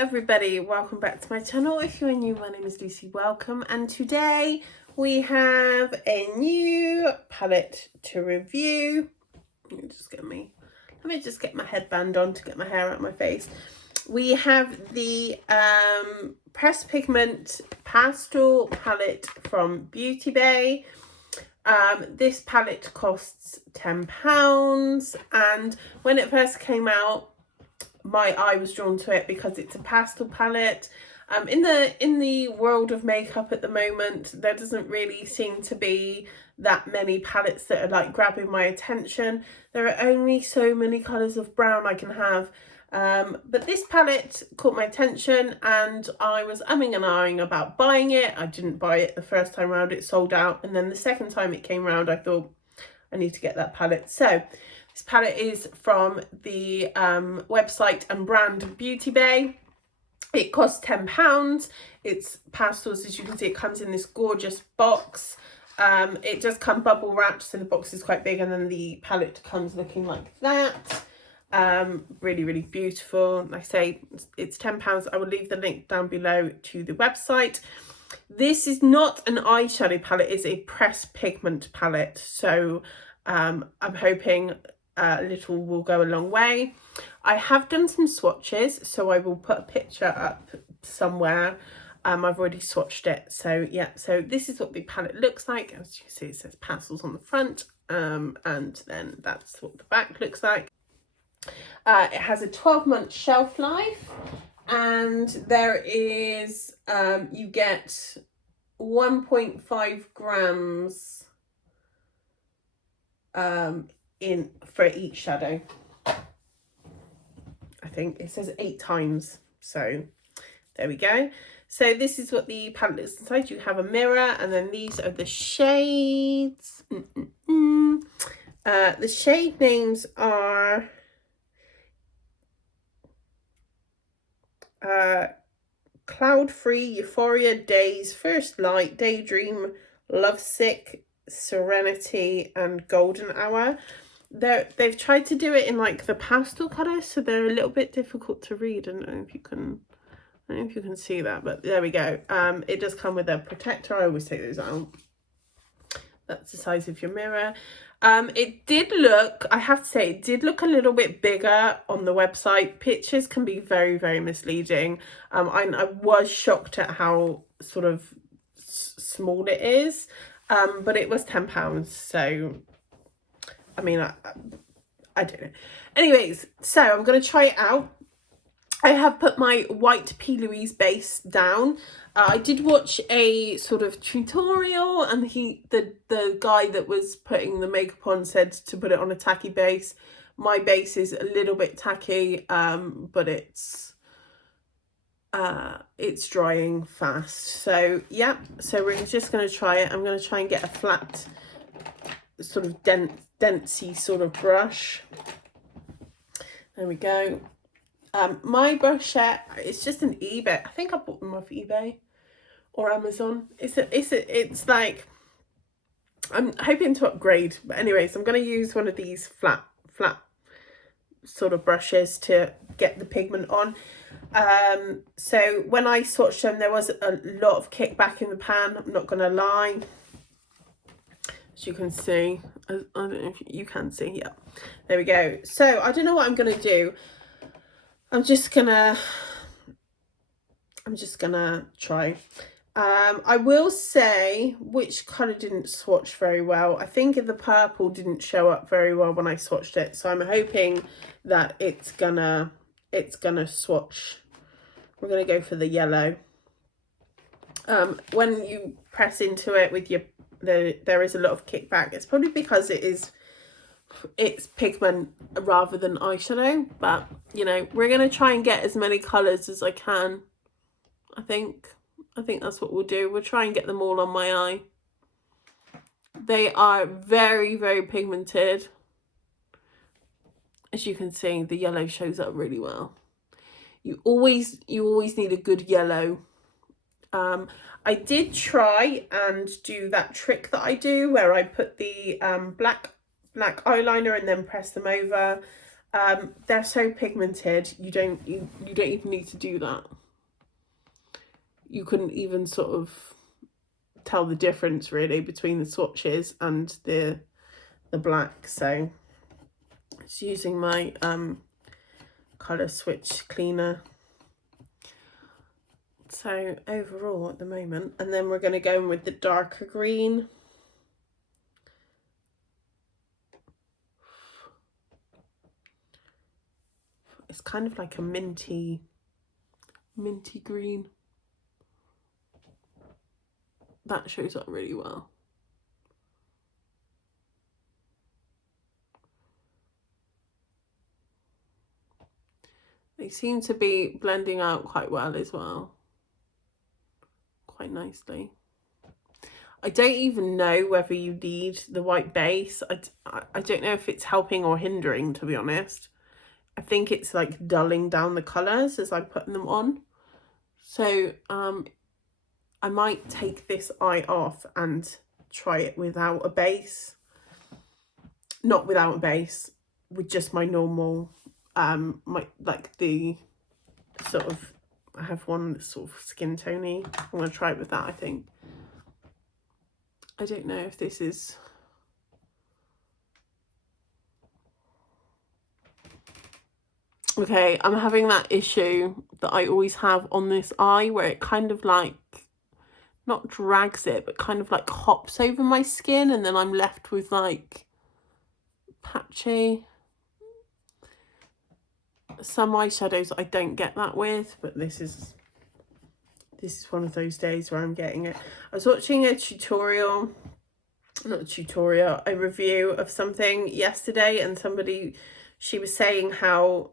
everybody, welcome back to my channel. If you're new, my name is Lucy, welcome, and today we have a new palette to review. Let me just get my headband on to get my hair out of my face. We have the Pressed Pigment Pastel palette from Beautybay. This palette costs £10, and when it first came out, my eye was drawn to it because it's a pastel palette. In the world of makeup at the moment, there doesn't really seem to be that many palettes that are like grabbing my attention. There are only so many colours of brown I can have. But this palette caught my attention and I was umming and ahhing about buying it. I didn't buy it the first time round, it sold out. And then the second time it came round, I thought I need to get that palette. So this palette is from the website and brand Beautybay. It costs £10. It's pastels, as you can see. It comes in this gorgeous box. It does come bubble wrapped, so the box is quite big, and then the palette comes looking like that. Really beautiful. Like I say, it's £10. I will leave the link down below to the website. This is not an eyeshadow palette, it's a pressed pigment palette, so I'm hoping a little will go a long way. I have done some swatches, so I will put a picture up somewhere. I've already swatched it, so yeah. So this is what the palette looks like. As you can see, it says pastels on the front, and then that's what the back looks like. It has a 12-month shelf life, and there is you get 1.5 grams in for each shadow. I think it says 8 times, so there we go. So this is what the palette looks inside. You have a mirror, and then these are the shades. The shade names are Cloud Free, Euphoria, Days, First Light, Daydream, Lovesick, Serenity, and Golden Hour. They've tried to do it in like the pastel colours, so they're a little bit difficult to read. I don't know if you can see that, but there we go. It does come with a protector. I always take those out. That's the size of your mirror. It did look, I have to say, it did look a little bit bigger on the website. Pictures can be very misleading. I was shocked at how sort of small it is, but it was £10, so I mean, I don't know. Anyways, so I'm going to try it out. I have put my white P. Louise base down. I did watch a sort of tutorial, and the guy that was putting the makeup on said to put it on a tacky base. My base is a little bit tacky, but it's drying fast. So yeah, so we're just going to try it. I'm going to try and get a flat sort of densey sort of brush. There we go. My brush set, it's just an eBay. I think I bought them off eBay or Amazon. It's like, I'm hoping to upgrade, but anyways, I'm going to use one of these flat sort of brushes to get the pigment on. So when I swatched them, there was a lot of kickback in the pan, I'm not going to lie. As you can see, I don't know if you can see, yeah, there we go. So I don't know what I'm going to do. I'm just gonna try. I will say which colour didn't swatch very well. I think the purple didn't show up very well when I swatched it, so I'm hoping that it's gonna swatch. We're gonna go for the yellow. When you press into it with your, there is a lot of kickback. It's probably because it's pigment rather than eyeshadow, but you know, we're gonna try and get as many colors as I can. I think that's what we'll do. We'll try and get them all on my eye. They are very pigmented. As you can see, the yellow shows up really well. You always need a good yellow. I did try and do that trick that I do where I put the black eyeliner and then press them over. They're so pigmented, you don't even need to do that. You couldn't even sort of tell the difference really between the swatches and the black. So it's using my colour switch cleaner. So overall at the moment, and then we're going to go in with the darker green. It's kind of like a minty green. That shows up really well. They seem to be blending out quite well as well. Quite nicely. I don't even know whether you need the white base. I don't know if it's helping or hindering, to be honest. I think it's like dulling down the colours as I'm putting them on. So I might take this eye off and try it without a base. Not without a base, with just my normal, like the sort of, I have one that's sort of skin tony. I'm going to try it with that, I think. I don't know if this is... Okay, I'm having that issue that I always have on this eye where it kind of like, not drags it, but kind of like hops over my skin, and then I'm left with like patchy. Some eyeshadows I don't get that with, but this is one of those days where I'm getting it. I was watching a tutorial, not a tutorial, a review of something yesterday, and she was saying how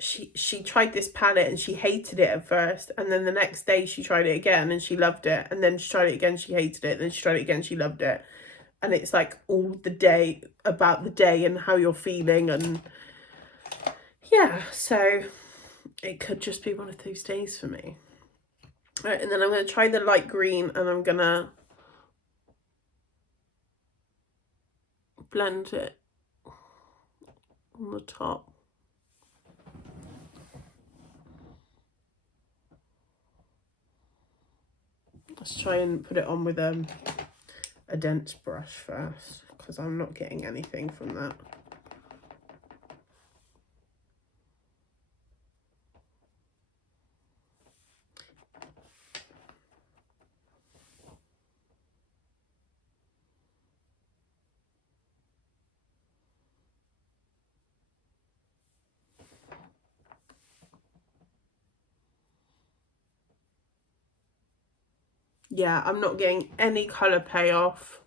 she tried this palette and she hated it at first, and then the next day she tried it again and she loved it, and then she tried it again, she hated it, and then she tried it again, she loved it. And it's like all the day about the day and how you're feeling, and yeah, so it could just be one of those days for me. All right, and then I'm going to try the light green, and I'm going to blend it on the top. Let's try and put it on with a dense brush first, because I'm not getting anything from that. Yeah, I'm not getting any colour payoff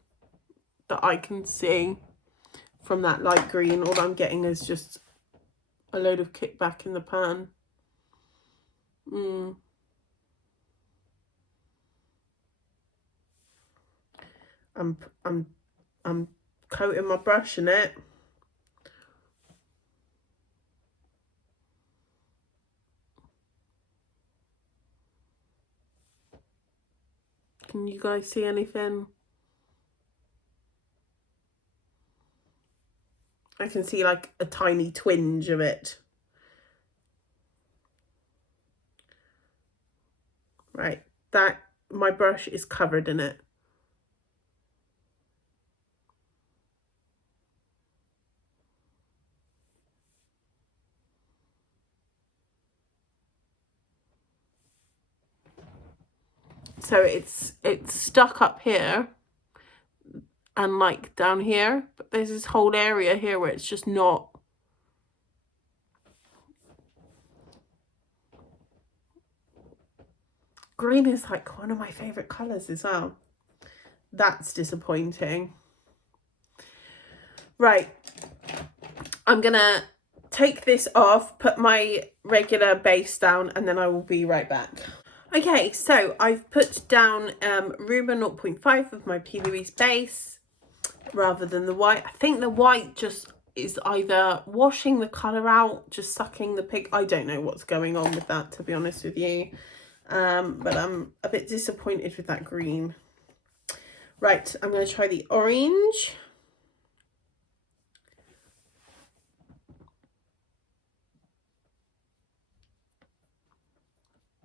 that I can see from that light green. All I'm getting is just a load of kickback in the pan. I'm coating my brush in it. Can you guys see anything? I can see like a tiny twinge of it. Right, that, my brush is covered in it. So it's stuck up here and like down here, but there's this whole area here where it's just not. Green is like one of my favorite colors as well. That's disappointing. Right, I'm gonna take this off, put my regular base down, and then I will be right back. Okay, so I've put down Ruber 0.5 of my P. Louise base rather than the white. I think the white just is either washing the colour out, just sucking the pig. I don't know what's going on with that, to be honest with you. But I'm a bit disappointed with that green. Right, I'm going to try the orange.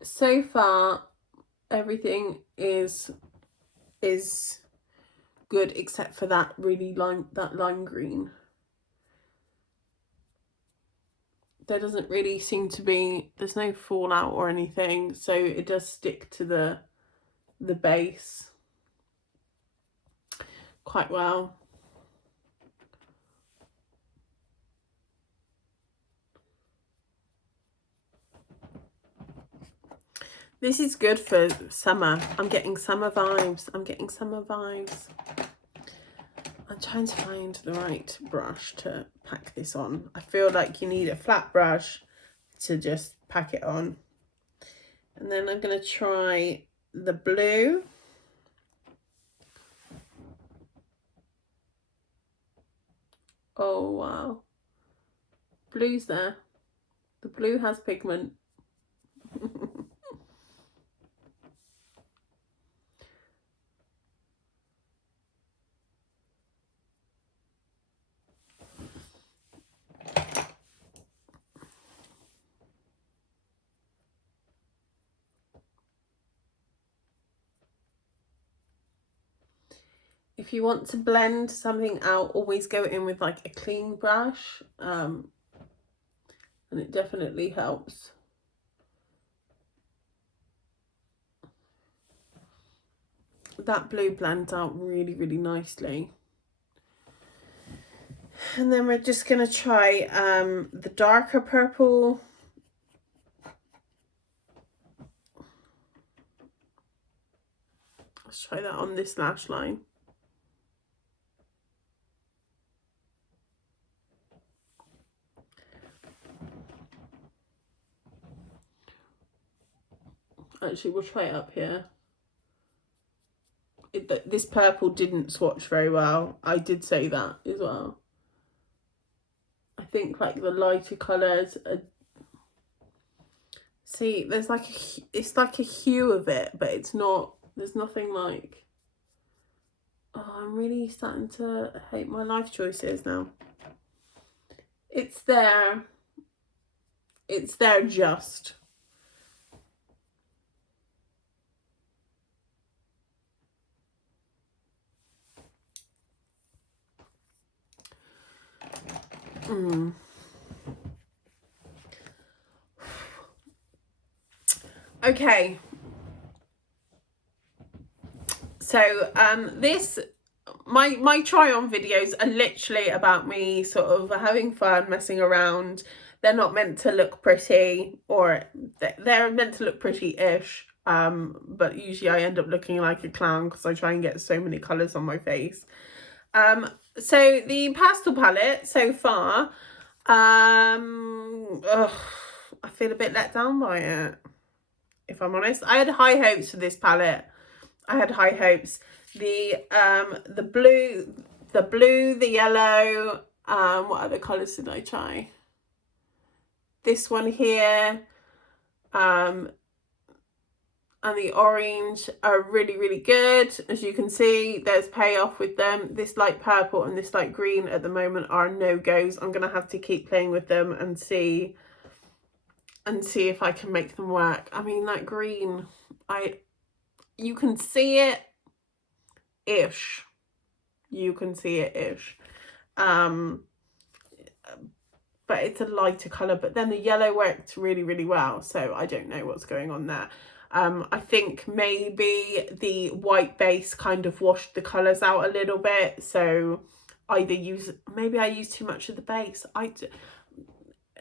so far everything is good except for that lime green. There doesn't really seem to be, there's no fallout or anything, so it does stick to the base quite well. This is good for summer. I'm getting summer vibes. I'm trying to find the right brush to pack this on. I feel like you need a flat brush to just pack it on. And then I'm going to try the blue. Oh, wow. Blue's there. The blue has pigment. If you want to blend something out, always go in with like a clean brush, and it definitely helps. That blue blends out really, really nicely. And then we're just going to try the darker purple. Let's try that on this lash line. Actually, we'll try it up here. This purple didn't swatch very well. I did say that as well. I think like the lighter colours are... See, there's like it's like a hue of it, but it's not, there's nothing like... Oh, I'm really starting to hate my life choices now. It's there. It's there just. Okay. So this my try on videos are literally about me sort of having fun, messing around. They're not meant to look pretty, or they're meant to look pretty-ish, but usually I end up looking like a clown because I try and get so many colours on my face. So the pastel palette so far, I feel a bit let down by it, if I'm honest. I had high hopes for this palette. I had high hopes. The blue, the yellow, what other colours did I try? This one here, and the orange are really, really good. As you can see, there's payoff with them. This light purple and this light green at the moment are no-goes. I'm gonna have to keep playing with them and see if I can make them work. I mean, that green, you can see it ish. You can see it ish. But it's a lighter colour, but then the yellow worked really, really well. So I don't know what's going on there. I think maybe the white base kind of washed the colours out a little bit. So maybe I used too much of the base.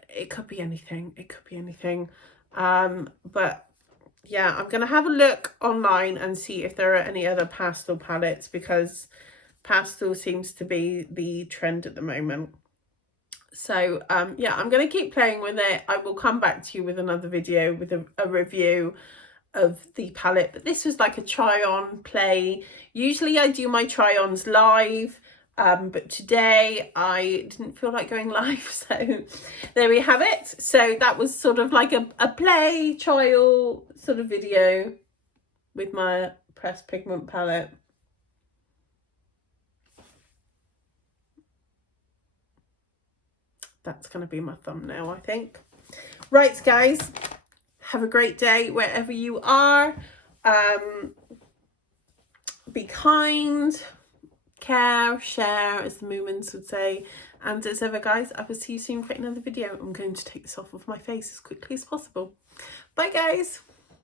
It could be anything. It could be anything. But yeah, I'm going to have a look online and see if there are any other pastel palettes, because pastel seems to be the trend at the moment. So yeah, I'm going to keep playing with it. I will come back to you with another video with a review of the palette, but this was like a try on play. Usually I do my try ons live, but today I didn't feel like going live, so there we have it. So that was sort of like a play trial sort of video with my pressed pigment palette. That's going to be my thumbnail, I think. Right, guys, Have a great day wherever you are. Be kind, care, share, as the Moomins would say. And as ever, guys, I will see you soon for another video. I'm going to take this off of my face as quickly as possible. Bye, guys.